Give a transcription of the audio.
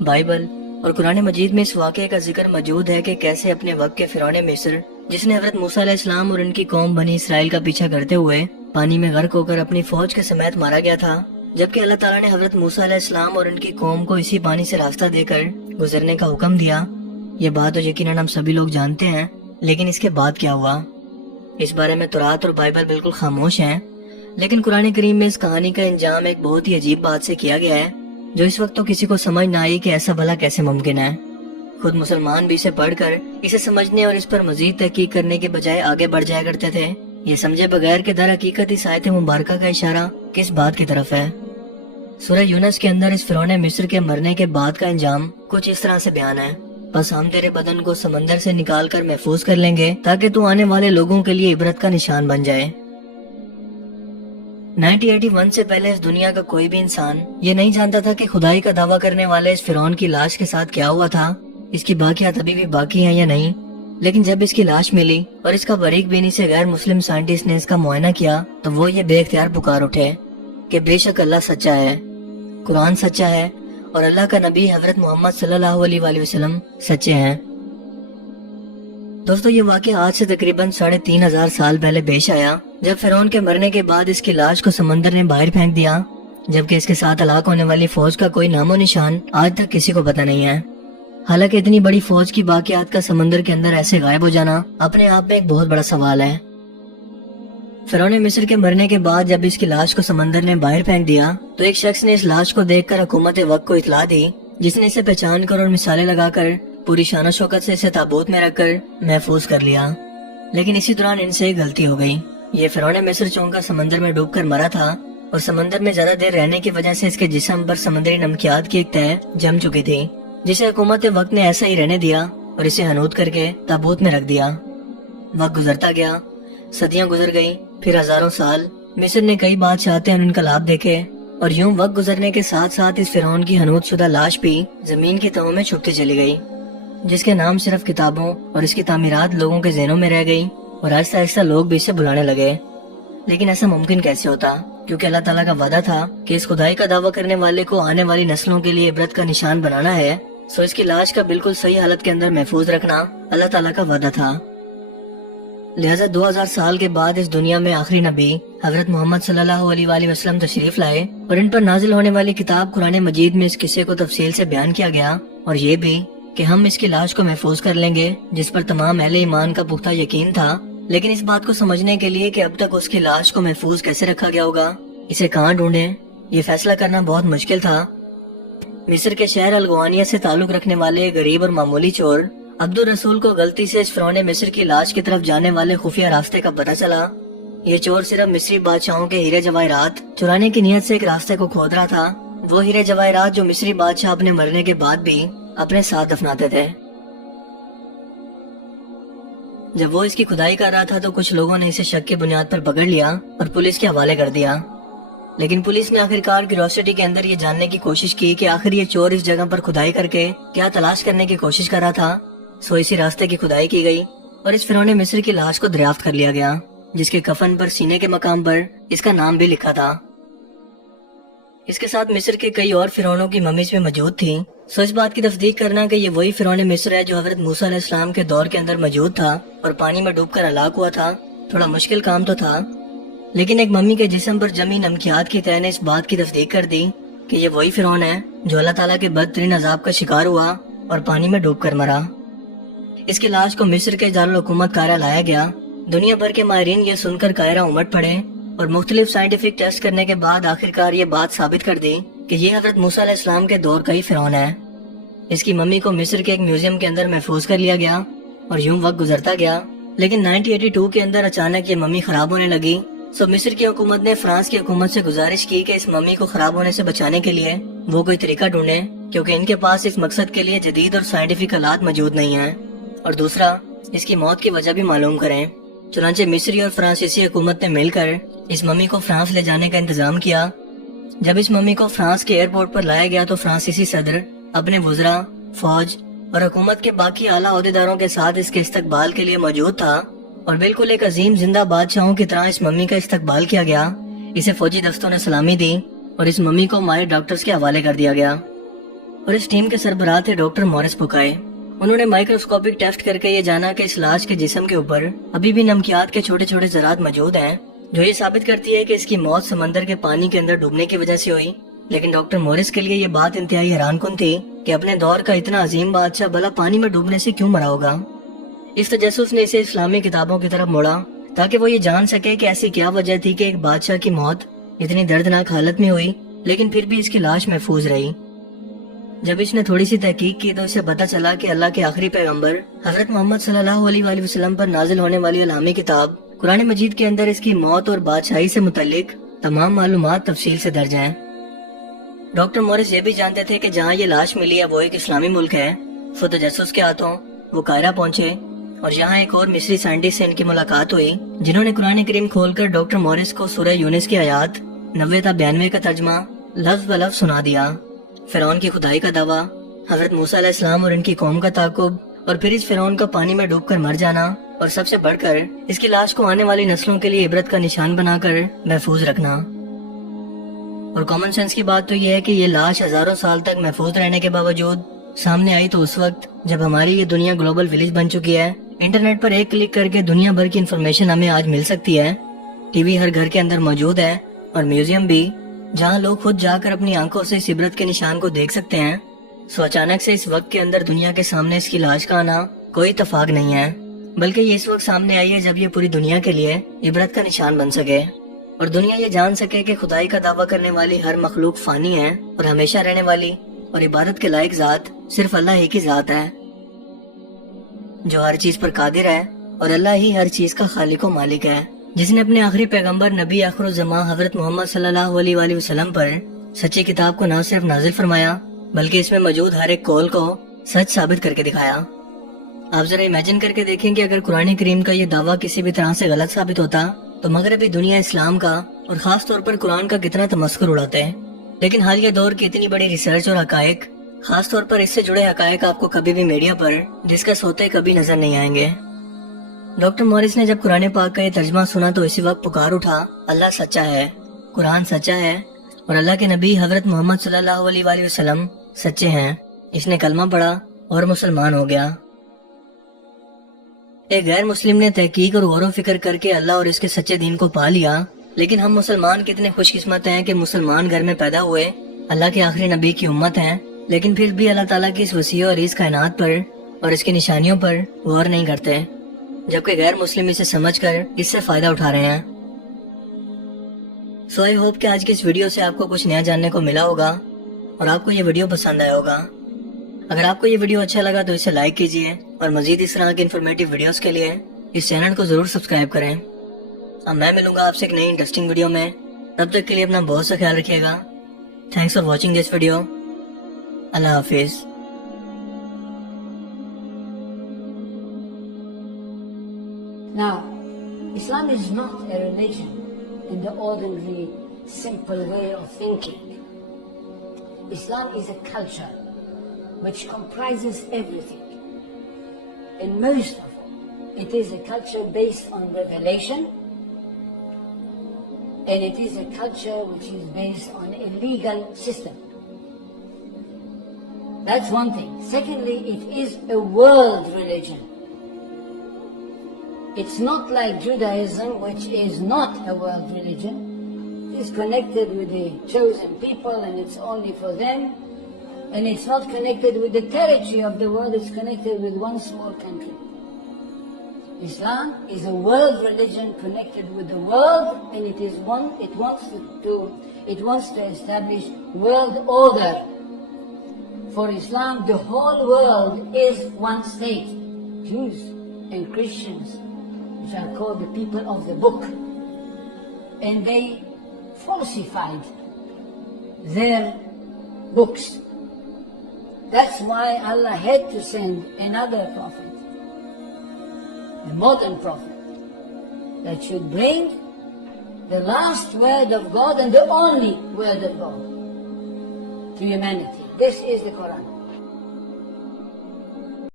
Bible اور قرآن مجید میں اس واقعے کا ذکر موجود ہے کہ کیسے اپنے وقت کے فرعون مصر، جس نے حضرت موسیٰ علیہ السلام اور ان کی قوم بنی اسرائیل کا پیچھا کرتے ہوئے پانی میں غرق ہو کر اپنی فوج کے سمیت مارا گیا تھا، جبکہ اللہ تعالیٰ نے حضرت موسیٰ علیہ السلام اور ان کی قوم کو اسی پانی سے راستہ دے کر گزرنے کا حکم دیا۔ یہ بات تو یقیناً ہم سبھی لوگ جانتے ہیں، لیکن اس کے بعد کیا ہوا؟ اس بارے میں تورات اور بائبل بالکل خاموش ہیں، لیکن قرآن کریم میں اس کہانی کا انجام ایک بہت ہی عجیب بات سے کیا گیا ہے، جو اس وقت تو کسی کو سمجھ نہ آئی کہ ایسا بھلا کیسے ممکن ہے۔ خود مسلمان بھی اسے پڑھ کر اسے سمجھنے اور اس پر مزید تحقیق کرنے کے بجائے آگے بڑھ جایا کرتے تھے، یہ سمجھے بغیر کہ در حقیقت اس آیت مبارکہ کا اشارہ کس بات کی طرف ہے۔ سورہ یونس کے اندر اس فرعون مصر کے مرنے کے بعد کا انجام کچھ اس طرح سے بیان ہے: بس ہم تیرے بدن کو سمندر سے نکال کر محفوظ کر لیں گے تاکہ تو آنے والے لوگوں کے لیے عبرت کا نشان بن جائے۔ 1981 سے پہلے اس دنیا کا کوئی بھی انسان یہ نہیں جانتا تھا کہ خدائی کا دعویٰ کرنے والے اس فرعون کی لاش کے ساتھ کیا ہوا تھا، اس کی باقیات ابھی بھی باقی ہیں یا نہیں۔ لیکن جب اس کی لاش ملی اور اس کا باریک بینی سے غیر مسلم سائنٹسٹ نے اس کا معائنہ کیا تو وہ یہ بے اختیار پکار اٹھے کہ بے شک اللہ سچا ہے، قرآن سچا ہے اور اللہ کا نبی حضرت محمد صلی اللہ علیہ وآلہ وسلم سچے ہیں۔ دوستو، یہ واقعہ آج سے تقریباً 3500 سال پہلے پیش آیا، جب فرعون کے مرنے کے بعد اس کی لاش کو سمندر نے باہر پھینک دیا، جبکہ اس کے ساتھ ہلاک ہونے والی فوج کا کوئی نام و نشان آج تک کسی کو پتہ نہیں ہے۔ حالانکہ اتنی بڑی فوج کی باقیات کا سمندر کے اندر ایسے غائب ہو جانا اپنے آپ میں ایک بہت بڑا سوال ہے۔ فرعون مصر کے مرنے کے بعد جب اس کی لاش کو سمندر نے باہر پھینک دیا تو ایک شخص نے اس لاش کو دیکھ کر حکومت وقت کو اطلاع دی، جس نے اسے پہچان کر اور مثالیں لگا کر پوری شان و شوکت سے اسے تابوت میں رکھ کر محفوظ کر لیا۔ لیکن اسی دوران ان سے ایک غلطی ہو گئی۔ یہ فرعون مصر چونکہ سمندر میں ڈوب کر مرا تھا اور سمندر میں زیادہ دیر رہنے کی وجہ سے اس کے جسم پر سمندری نمکیات کی ایک تہہ جم چکی تھی، جسے حکومت وقت نے ایسا ہی رہنے دیا اور اسے حنوط کر کے تابوت میں رکھ دیا۔ وقت گزرتا گیا، صدیاں گزر گئی، پھر ہزاروں سال۔ مصر نے کئی بادشاہتیں اور انقلاب دیکھے، اور یوں وقت گزرنے کے ساتھ ساتھ اس فرعون کی حنوط شدہ لاش بھی زمین کی تہوں میں چھپتی چلی گئی، جس کے نام صرف کتابوں اور اس کی تعمیرات لوگوں کے ذہنوں میں رہ گئی، اور آہستہ آہستہ لوگ بھی اسے بلانے لگے۔ لیکن ایسا ممکن کیسے ہوتا؟ کیونکہ اللہ تعالیٰ کا وعدہ تھا کہ اس خدائی کا دعویٰ کرنے والے کو آنے والی نسلوں کے لیے عبرت کا نشان بنانا ہے، سو اس کی لاش کا بالکل صحیح حالت کے اندر محفوظ رکھنا اللہ تعالیٰ کا وعدہ تھا۔ لہٰذا 2000 سال کے بعد اس دنیا میں آخری نبی حضرت محمد صلی اللہ علیہ وآلہ وسلم تشریف لائے، اور ان پر نازل ہونے والی کتاب قرآن مجید میں اس قصے کو تفصیل سے بیان کیا گیا، اور یہ بھی کہ ہم اس کی لاش کو محفوظ کر لیں گے، جس پر تمام اہل ایمان کا پختہ یقین تھا۔ لیکن اس بات کو سمجھنے کے لیے کہ اب تک اس کی لاش کو محفوظ کیسے رکھا گیا ہوگا، اسے کہاں ڈھونڈیں، یہ فیصلہ کرنا بہت مشکل تھا۔ مصر کے شہر الغوانیہ سے تعلق رکھنے والے غریب اور معمولی چور عبد الرسول کو غلطی سے اس فرعون مصر کی لاش کی طرف جانے والے خفیہ راستے کا پتہ چلا۔ یہ چور صرف مصری بادشاہوں کے ہیرے جواہرات چرانے کی نیت سے ایک راستے کو کھود رہا تھا، وہ ہیرے جواہرات جو مصری بادشاہ اپنے مرنے کے بعد بھی اپنے ساتھ دفناتے تھے۔ جب وہ اس کی کھدائی کر رہا تھا تو کچھ لوگوں نے اسے شک کی بنیاد پر پکڑ لیا اور پولیس کے حوالے کر دیا۔ لیکن پولیس نے آخرکار کیوریوسٹی کے اندر یہ جاننے کی کوشش کی کہ آخر یہ چور اس جگہ پر کھدائی کر کے کیا تلاش کرنے کی کوشش کر رہا تھا، سو اسی راستے کی کھدائی کی گئی اور اس فرعون مصر کی لاش کو دریافت کر لیا گیا، جس کے کفن پر سینے کے مقام پر اس کا نام بھی لکھا تھا۔ اس کے ساتھ مصر کے کئی اور فرعونوں کی ممیز بھی موجود تھیں، سو اس بات کی تصدیق کرنا کہ یہ وہی فرعون مصر ہے جو حضرت موسیٰ علیہ السلام کے دور کے اندر موجود تھا اور پانی میں ڈوب کر ہلاک ہوا تھا، تھوڑا مشکل کام تو تھا۔ لیکن ایک ممی کے جسم پر جمی نمکیات کی تہہ نے اس بات کی تصدیق کر دی کہ یہ وہی فرعون ہے جو اللہ تعالیٰ کے بدترین عذاب کا شکار ہوا اور پانی میں ڈوب کر مرا۔ اس کی لاش کو مصر کے دارالحکومت قاہرہ لایا گیا۔ دنیا بھر کے ماہرین یہ سن کر قاہرہ امٹ پڑے اور مختلف سائنٹیفک ٹیسٹ کرنے کے بعد آخرکار یہ بات ثابت کر دی کہ یہ حضرت موسیٰ علیہ السلام کے دور کا ہی فرعون ہے۔ اس کی ممی کو مصر کے ایک میوزیم کے اندر محفوظ کر لیا گیا، اور یوں وقت گزرتا گیا۔ لیکن 1982 کے اندر اچانک یہ ممی خراب ہونے لگی، سو مصر کی حکومت نے فرانس کی حکومت سے گزارش کی کہ اس ممی کو خراب ہونے سے بچانے کے لیے وہ کوئی طریقہ ڈھونڈیں، کیونکہ ان کے پاس اس مقصد کے لیے جدید اور سائنٹیفک آلات موجود نہیں ہیں، اور دوسرا اس کی موت کی وجہ بھی معلوم کریں۔ چنانچہ مصری اور فرانسیسی حکومت نے مل کر اس ممی کو فرانس لے جانے کا انتظام کیا۔ جب اس ممی کو فرانس کے ایئرپورٹ پر لایا گیا تو فرانسیسی صدر اپنے وزراء، فوج اور حکومت کے باقی اعلیٰ عہدیداروں کے ساتھ اس کے استقبال کے لیے موجود تھا، اور بالکل ایک عظیم زندہ بادشاہوں کی طرح اس ممی کا استقبال کیا گیا۔ اسے فوجی دستوں نے سلامی دی اور اس ممی کو ماہر ڈاکٹرز کے حوالے کر دیا گیا۔ اور اس ٹیم کے سربراہ تھے ڈاکٹر مورس بکائے۔ انہوں نے مائکروسکوپک ٹیسٹ کر کے یہ جانا کہ اس لاش کے جسم کے اوپر ابھی بھی نمکیات کے چھوٹے چھوٹے ذرات موجود ہیں، جو یہ ثابت کرتی ہے کہ اس کی موت سمندر کے پانی کے اندر ڈوبنے کی وجہ سے ہوئی۔ لیکن ڈاکٹر مورس کے لیے یہ بات انتہائی حیران کن تھی کہ اپنے دور کا اتنا عظیم بادشاہ بھلا پانی میں ڈوبنے سے کیوں مرا ہوگا۔ اس تجسس نے اسے اسلامی کتابوں کی طرف موڑا تاکہ وہ یہ جان سکے کہ ایسی کیا وجہ تھی کہ ایک بادشاہ کی موت اتنی دردناک حالت میں ہوئی لیکن پھر بھی اس کی لاش محفوظ رہی۔ جب اس نے تھوڑی سی تحقیق کی تو اسے پتہ چلا کہ اللہ کے آخری پیغمبر حضرت محمد صلی اللہ علیہ وآلہ وسلم پر نازل ہونے والی الہامی کتاب قرآن مجید کے اندر اس کی موت اور بادشاہی سے متعلق تمام معلومات تفصیل سے درج ہیں۔ ڈاکٹر مورس یہ بھی جانتے تھے کہ جہاں یہ لاش ملی ہے وہ ایک اسلامی ملک ہے۔ سو تجسس کے ہاتھوں وہ قاہرہ پہنچے اور یہاں ایک اور مصری سائنٹسٹ سے ان کی ملاقات ہوئی جنہوں نے قرآن کریم کھول کر ڈاکٹر مورس کو سورہ یونس کی آیات 90 تا 92 کا ترجمہ لفظ بلفظ سنا دیا۔ فرعون کی خدائی کا دعویٰ، حضرت موسیٰ علیہ السلام اور ان کی قوم کا تعاقب، اور پھر اس فرعون کا پانی میں ڈوب کر مر جانا، اور سب سے بڑھ کر اس کی لاش کو آنے والی نسلوں کے لیے عبرت کا نشان بنا کر محفوظ رکھنا۔ اور کامن سینس کی بات تو یہ ہے کہ یہ لاش ہزاروں سال تک محفوظ رہنے کے باوجود سامنے آئی تو اس وقت جب ہماری یہ دنیا گلوبل ولیج بن چکی ہے۔ انٹرنیٹ پر ایک کلک کر کے دنیا بھر کی انفارمیشن ہمیں آج مل سکتی ہے۔ ٹی وی ہر گھر کے اندر موجود ہے اور میوزیم بھی، جہاں لوگ خود جا کر اپنی آنکھوں سے اس عبرت کے نشان کو دیکھ سکتے ہیں۔ سو اچانک سے اس وقت کے اندر دنیا کے سامنے اس کی لاش کا آنا کوئی اتفاق نہیں ہے، بلکہ یہ اس وقت سامنے آئی ہے جب یہ پوری دنیا کے لیے عبرت کا نشان بن سکے اور دنیا یہ جان سکے کہ خدائی کا دعویٰ کرنے والی ہر مخلوق فانی ہے اور ہمیشہ رہنے والی اور عبادت کے لائق ذات صرف اللہ ہی کی ذات ہے، جو ہر چیز پر قادر ہے، اور اللہ ہی ہر چیز کا خالق و مالک ہے، جس نے اپنے آخری پیغمبر نبی آخر الزماں حضرت محمد صلی اللہ علیہ وآلہ وسلم پر سچی کتاب کو نہ صرف نازل فرمایا بلکہ اس میں موجود ہر ایک قول کو سچ ثابت کر کے دکھایا۔ آپ ذرا امیجن کر کے دیکھیں کہ اگر قرآن کریم کا یہ دعویٰ کسی بھی طرح سے غلط ثابت ہوتا تو مغربی دنیا اسلام کا اور خاص طور پر قرآن کا کتنا تمسخر اڑاتے ہیں۔ لیکن حالیہ دور کی اتنی بڑی ریسرچ اور حقائق، خاص طور پر اس سے جڑے حقائق آپ کو کبھی بھی میڈیا پر ڈسکس ہوتے کبھی نظر نہیں آئیں گے۔ ڈاکٹر مورس نے جب قرآن پاک کا یہ ترجمہ سنا تو اسی وقت پکار اٹھا، اللہ سچا ہے، قرآن سچا ہے اور اللہ کے نبی حضرت محمد صلی اللہ علیہ وآلہ وسلم سچے ہیں۔ اس نے کلمہ پڑھا اور مسلمان ہو گیا۔ ایک غیر مسلم نے تحقیق اور غور و فکر کر کے اللہ اور اس کے سچے دین کو پا لیا، لیکن ہم مسلمان کتنے خوش قسمت ہیں کہ مسلمان گھر میں پیدا ہوئے، اللہ کے آخری نبی کی امت ہیں، لیکن پھر بھی اللہ تعالیٰ کی اس وسیع اور عریض کائنات پر اور اس کی نشانیوں پر غور نہیں کرتے، جبکہ غیر مسلم اسے سمجھ کر اس سے فائدہ اٹھا رہے ہیں۔ سو آئی ہوپ کہ آج کی اس ویڈیو سے آپ کو کچھ نیا جاننے کو ملا ہوگا اور آپ کو یہ ویڈیو پسند آیا ہوگا۔ اگر آپ کو یہ ویڈیو اچھا لگا تو اسے لائک کیجیے اور مزید اس طرح کے انفارمیٹیو ویڈیوز کے لیے اس چینل کو ضرور سبسکرائب کریں۔ اب میں ملوں گا آپ سے ایک نئی انٹرسٹنگ ویڈیو میں، تب تک کے لیے اپنا بہت سا خیال رکھیے گا۔ Thanks for watching this video. اللہ حافظ۔ Now, Islam is not a religion in the ordinary, simple way of thinking. Islam is a culture which comprises everything. And most of all, it is a culture based on revelation, and it is a culture which is based on a legal system. That's one thing. Secondly, it is a world religion. It's not like Judaism, which is not a world religion. It's connected with the chosen people and it's only for them. And it's not connected with the territory of the world, it's connected with one small country. Islam is a world religion connected with the world, and it wants to establish world order. For Islam, the whole world is one state. Jews and Christians, which are called the people of the book, and they falsified their books. That's why Allah had to send another prophet, a modern prophet, that should bring the last word of God and the only word of God to humanity. This is the Quran.